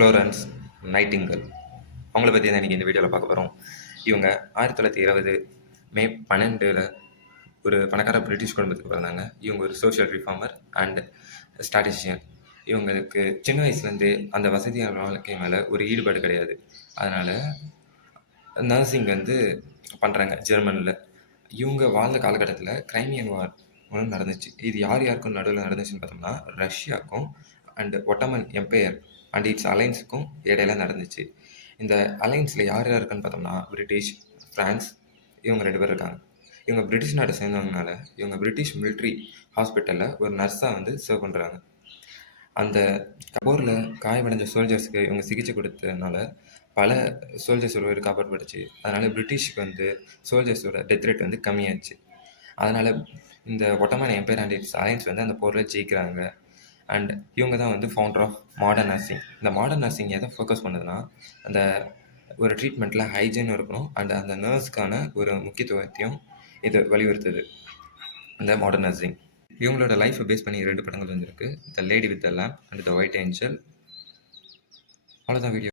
Florence Nightingale. அவங்கள பற்றி தான் இன்றைக்கி இந்த வீடியோவில் பார்க்க போகிறோம். இவங்க 1920 மே 12 ஒரு பணக்கார பிரிட்டிஷ் குடும்பத்துக்கு பிறந்தாங்க. இவங்க ஒரு சோஷியல் ரிஃபார்மர் அண்ட் ஸ்டாட்டிஸ்டிஷியன். இவங்களுக்கு சின்ன வயசுலேருந்தே அந்த வசதியான வாழ்க்கை மேலே ஒரு ஈடுபாடு கிடையாது. அதனால் நர்சிங் பண்ணுறாங்க ஜெர்மனியில். இவங்க வாழ்ந்த காலகட்டத்தில் கிரைமியன் வார் ஒன்று நடந்துச்சு. இது யார் யாருக்கும் நடுவில் நடந்துச்சுன்னு பார்த்தோம்னா ரஷ்யாவுக்கும் and Ottoman empire and its அலைன்ஸுக்கும் இடையில நடந்துச்சு. இந்த அலைன்ஸில் யார் யாருக்குன்னு பார்த்தோம்னா பிரிட்டிஷ், ஃப்ரான்ஸ், இவங்க 2 பேர் இருக்காங்க. இவங்க பிரிட்டிஷ் நாட்டை சேர்ந்தவங்கனால இவங்க பிரிட்டிஷ் மிலிட்ரி ஹாஸ்பிட்டலில் ஒரு நர்ஸாக சர்வ் பண்ணுறாங்க. அந்த போரில் காயமடைஞ்ச சோல்ஜர்ஸுக்கு இவங்க சிகிச்சை கொடுத்ததுனால பல சோல்ஜர்ஸ் உயிர் காப்பாற்றப்பட்டுச்சு. அதனால் பிரிட்டிஷ்க்கு சோல்ஜர்ஸோட டெத் ரேட் கம்மியாச்சு. அதனால் இந்த Ottoman empire and it's alliance அந்த போரில் ஜெயிக்கிறாங்க. அண்ட் இவங்க தான் ஃபவுண்டர் ஆஃப் மாடர்ன் நர்சிங். இந்த மாடர்ன் நர்சிங் எதை ஃபோக்கஸ் பண்ணுதுன்னா அந்த ஒரு ட்ரீட்மெண்ட்டில் ஹைஜீனும் இருக்கணும் அண்ட் அந்த நர்ஸ்க்கான ஒரு முக்கியத்துவத்தையும் இது வலியுறுத்துது இந்த மாடர்ன் நர்சிங். இவங்களோட லைஃப்பை பேஸ் பண்ணி 2 படங்கள் the lady with the lamp and the white angel. அவ்வளோதான் வீடியோ.